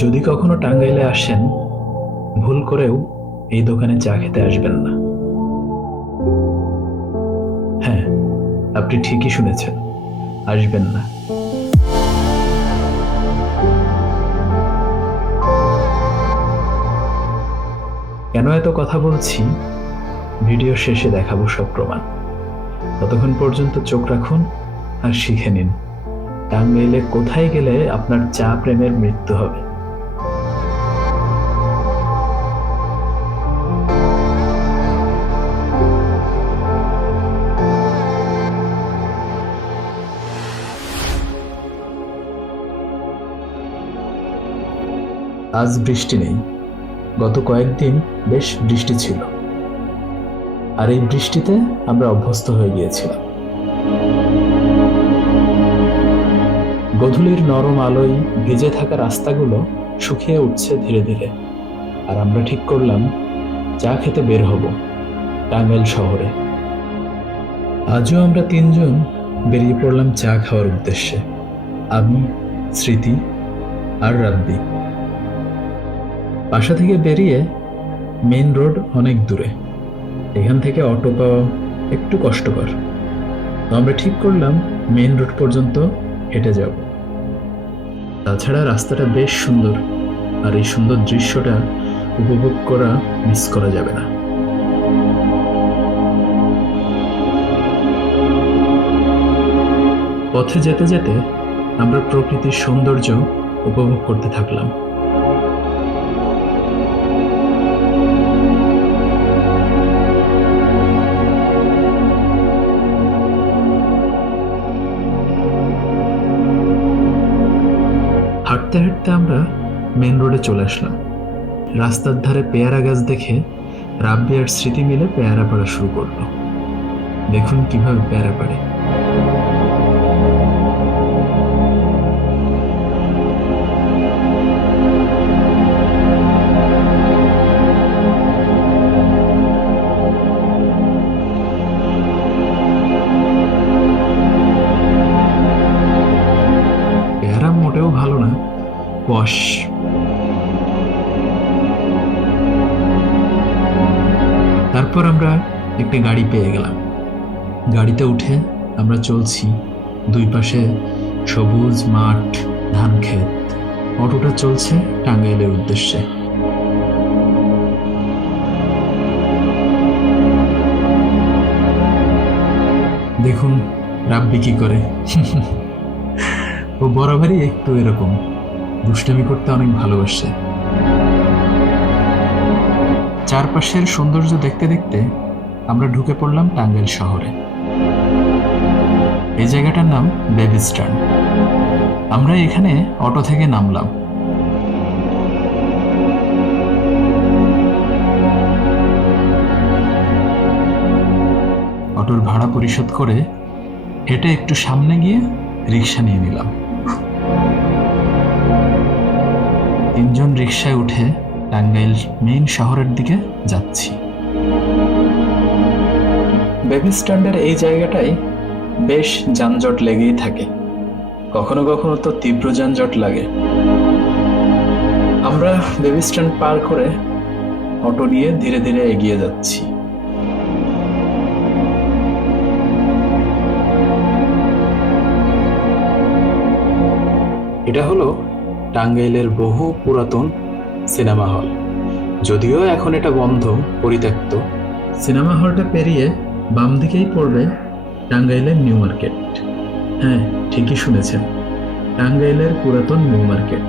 যদি কখনো টাঙ্গাইলে আসেন, ভুল করেও এই দোকানে চা খেতে আসবেন না। হ্যাঁ, আপনি ঠিকই শুনেছেন, আসবেন না। কেন এত কথা বলছি, ভিডিও শেষে দেখাবো সব প্রমাণ। ততক্ষণ পর্যন্ত চোখ রাখুন আর শিখে নিন টাঙ্গাইলে কোথায় গেলে আপনার চা প্রেমের মৃত্যু হবে। আজ বৃষ্টি নেই, গত কয়েকদিন বেশ বৃষ্টি ছিল, আর এই বৃষ্টিতে আমরা অভ্যস্ত হয়ে গিয়েছিলাম। গধূলির নরম আলোয় ভিজে থাকা রাস্তাগুলো শুকিয়ে উঠছে ধীরে ধীরে, আর আমরা ঠিক করলাম চা খেতে বের হব টাঙ্গাইল শহরে। আজও আমরা তিনজন বেরিয়ে পড়লাম চা খাওয়ার উদ্দেশ্যে, আমি, স্মৃতি আর রাব্বি। বাসা থেকে বেরিয়ে মেইন রোড অনেক দূরে, এখান থেকে অটো পাওয়া একটু কষ্টকর। তো আমরা ঠিক করলাম মেইন রোড পর্যন্ত হেঁটে যাব। তাছাড়া রাস্তাটা বেশ সুন্দর, আর এই সুন্দর দৃশ্যটা উপভোগ করা মিস করা যাবে না। পথে যেতে যেতে আমরা প্রকৃতির সৌন্দর্য উপভোগ করতে থাকলাম। হাঁটতে হাঁটতে আমরা মেন রোডে চলে আসলাম। রাস্তার ধারে পেয়ারা গাছ দেখে রাব্বি আর স্মৃতি মিলে পেয়ারা পাড়া শুরু করলো। দেখুন কিভাবে পেয়ারা পাড়ে। পেয়ারা মোটেও ভালো না, কষ। তারপর আমরা একটি গাড়ি পেয়ে গেলাম। গাড়িতে উঠে আমরা চলছি, দুই পাশে সবুজ মাঠ, ধান ক্ষেত। অটোটা চলছে টাঙ্গাইলের উদ্দেশ্যে। দেখুন রাব্বি কি করে। ও বরাবরই একটু এরকম দুষ্টামি করতে অনেক ভালোবাসে। চারপাশের সৌন্দর্য দেখতে দেখতে আমরা ঢুকে পড়লাম টাঙ্গাইল শহরে। এই জায়গাটার নাম বেবি স্ট্যান্ড। আমরা এখানে অটো থেকে নামলাম। অটোর ভাড়া পরিশোধ করে হেঁটে একটু সামনে গিয়ে রিক্সা নিয়ে নিলাম। তিনজন রিক্সায় উঠে টাঙ্গাইল মেইন শহরের দিকে যাচ্ছি। বেবি স্ট্যান্ডের এই জায়গাটাই বেশ যানজট লেগেই থাকে, কখনো কখনো তো তীব্র যানজট লাগে। আমরা বেবি স্ট্যান্ড পার করে অটো নিয়ে ধীরে ধীরে এগিয়ে যাচ্ছি। এটা হলো টাঙ্গাইলের বহু পুরাতন সিনেমা হল, যদিও এখন এটা বন্ধ, পরিত্যক্ত। সিনেমা হলটা পেরিয়ে বাম দিকেই পড়বে টাঙ্গাইলের নিউ মার্কেট। হ্যাঁ, ঠিকই শুনেছেন, টাঙ্গাইলের পুরাতন নিউ মার্কেট।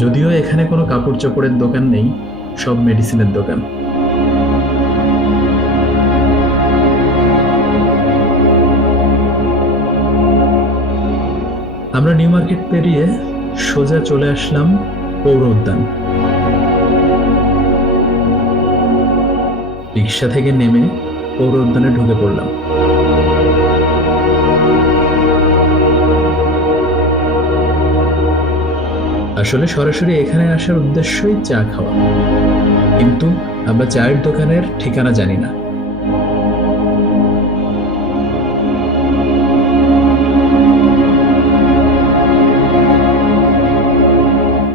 যদিও এখানে কোনো কাপড় চোপড়ের দোকান নেই, সব মেডিসিনের দোকান। আমরা নিউ মার্কেট পেরিয়ে সোজা চলে আসলাম পৌর উদ্যান। রিক্সা থেকে নেমে পৌর উদ্যানে ঢুকে পড়লাম। আসলে সরাসরি এখানে আসার উদ্দেশ্যই চা খাওয়া, কিন্তু আমরা চায়ের দোকানের ঠিকানা জানি না।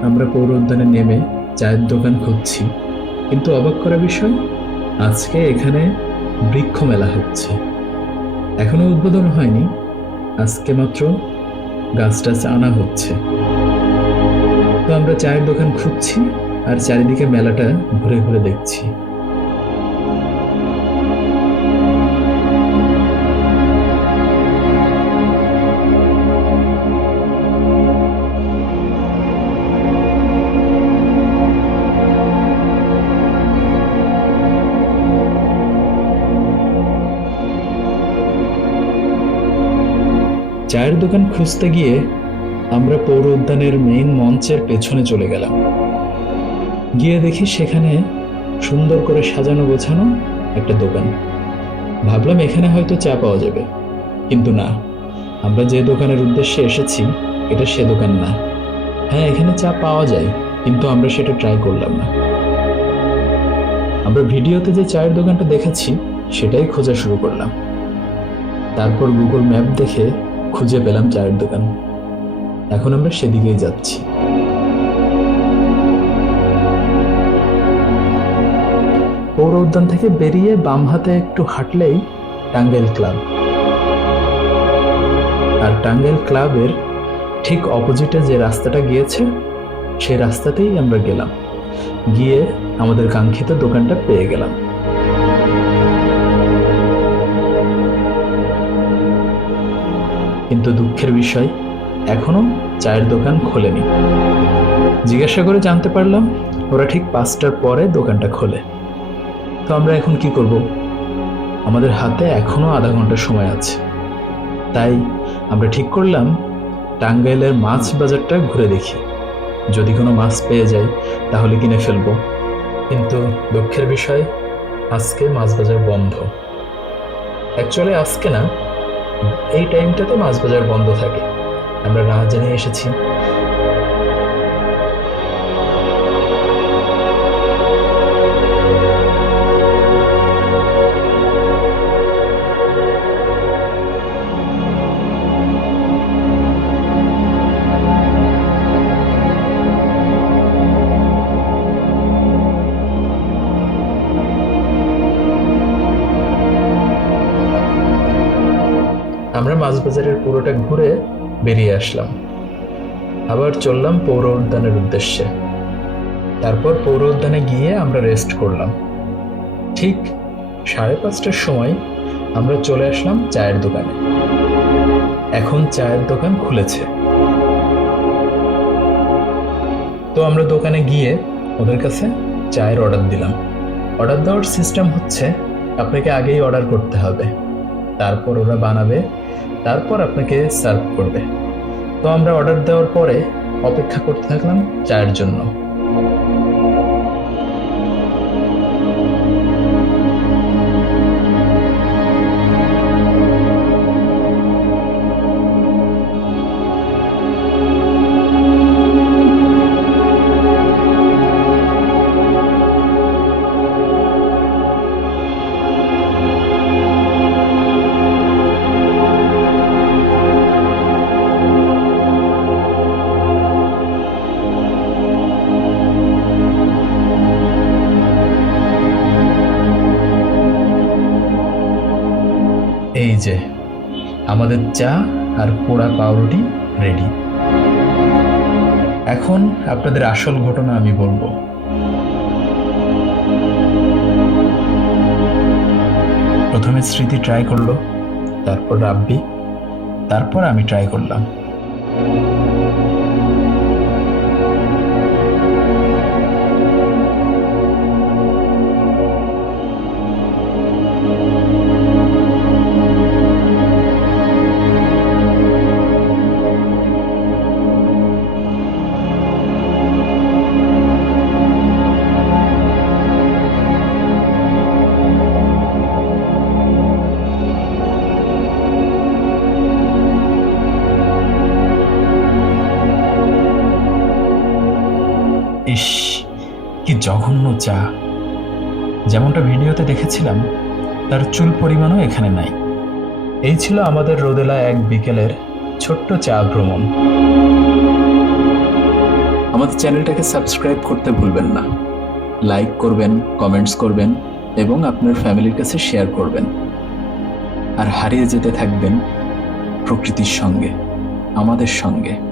আমরা পৌর উদ্যানে নেমে চায়ের দোকান খুঁজছি, কিন্তু অবাক করা বিষয়, আজকে এখানে বৃক্ষ মেলা হচ্ছে। এখনো উদ্বোধন হয়নি, আজকে মাত্র গাছ টাছ আনা হচ্ছে। তো আমরা চায়ের দোকান খুঁজছি আর চারিদিকে মেলাটা ঘুরে ঘুরে দেখছি। চায়ের দোকান খুঁজতে গিয়ে আমরা পৌর উদ্যানের মেইন মঞ্চের পেছনে চলে গেলাম। গিয়ে দেখি সেখানে সুন্দর করে সাজানো গোছানো একটা দোকান। ভাবলাম এখানে হয়তো চা পাওয়া যাবে, কিন্তু না, আমরা যে দোকানের উদ্দেশ্যে এসেছি এটা সে দোকান না। হ্যাঁ, এখানে চা পাওয়া যায়, কিন্তু আমরা সেটা ট্রাই করলাম না। আমরা ভিডিওতে যে চায়ের দোকানটা দেখেছি সেটাই খোঁজা শুরু করলাম। তারপর গুগল ম্যাপ দেখে খুঁজে পেলাম চায়ের দোকান। এখন আমরা সেদিকেই যাচ্ছি। পৌর উদ্যান থেকে বেরিয়ে বাম হাতে একটু হাঁটলেই টাঙ্গাইল ক্লাব। আর টাঙ্গাইল ক্লাবের ঠিক অপোজিটে যে রাস্তাটা গিয়েছে সেই রাস্তাতেই আমরা গেলাম। গিয়ে আমাদের কাঙ্ক্ষিত দোকানটা পেয়ে গেলাম। কিন্তু দুঃখের বিষয়, এখনো চায়ের দোকান খোলেনি। জিজ্ঞাসা করে জানতে পারলাম ওরা ঠিক 5টার পরে দোকানটা খোলে। তো আমরা এখন কি করব? আমাদের হাতে এখনো আধা ঘন্টা সময় আছে। তাই আমরা ঠিক করলাম টাঙ্গাইলের মাছ বাজারটা ঘুরে দেখি, যদি কোনো মাছ পেয়ে যাই তাহলে কিনে ফেলবো। কিন্তু দুঃখের বিষয়, আজকে মাছ বাজার বন্ধ। অ্যাকচুয়ালি আজকে না, এই টাইমটাতে মাছ বাজার বন্ধ থাকে। আমরা না জেনে এসেছি। আমরা মাছ বাজারের পুরোটা ঘুরে বেরিয়ে আসলাম। আবার চললাম পৌর উদ্যানের উদ্দেশ্যে। তারপর পৌর উদ্যানে গিয়ে আমরা রেস্ট করলাম। ঠিক 5:30টার সময় আমরা চলে আসলাম চায়ের দোকানে। এখন চায়ের দোকান খুলেছে। তো আমরা দোকানে গিয়ে ওদের কাছে চায়ের অর্ডার দিলাম। অর্ডার দেওয়ার সিস্টেম হচ্ছে, আপনাকে আগেই অর্ডার করতে হবে, তারপর ওরা বানাবে, তারপর আপনাকে সার্ভ করবে। তো আমরা অর্ডার দেওয়ার পরে অপেক্ষা করতে থাকলাম চায়ের জন্য। এই যে আমাদের চা আর পোড়া পাউরুটি রেডি। এখন আপনাদের আসল ঘটনা আমি বলবো। প্রথমে স্মৃতি ট্রাই করলো, তারপর রাব্বি, তারপর আমি ট্রাই করলাম। ইস, কি জঘন্য চা! যেমনটা ভিডিওতে দেখেছিলাম তার চুল পরিমাণও এখানে নাই। এই ছিল আমাদের রোদেলা এক বিকেলের ছোট্ট চা ভ্রমণ। আমাদের চ্যানেলটাকে সাবস্ক্রাইব করতে ভুলবেন না। লাইক করবেন, কমেন্টস করবেন এবং আপনার ফ্যামিলির কাছে শেয়ার করবেন। আর হারিয়ে যেতে থাকবেন প্রকৃতির সঙ্গে, আমাদের সঙ্গে।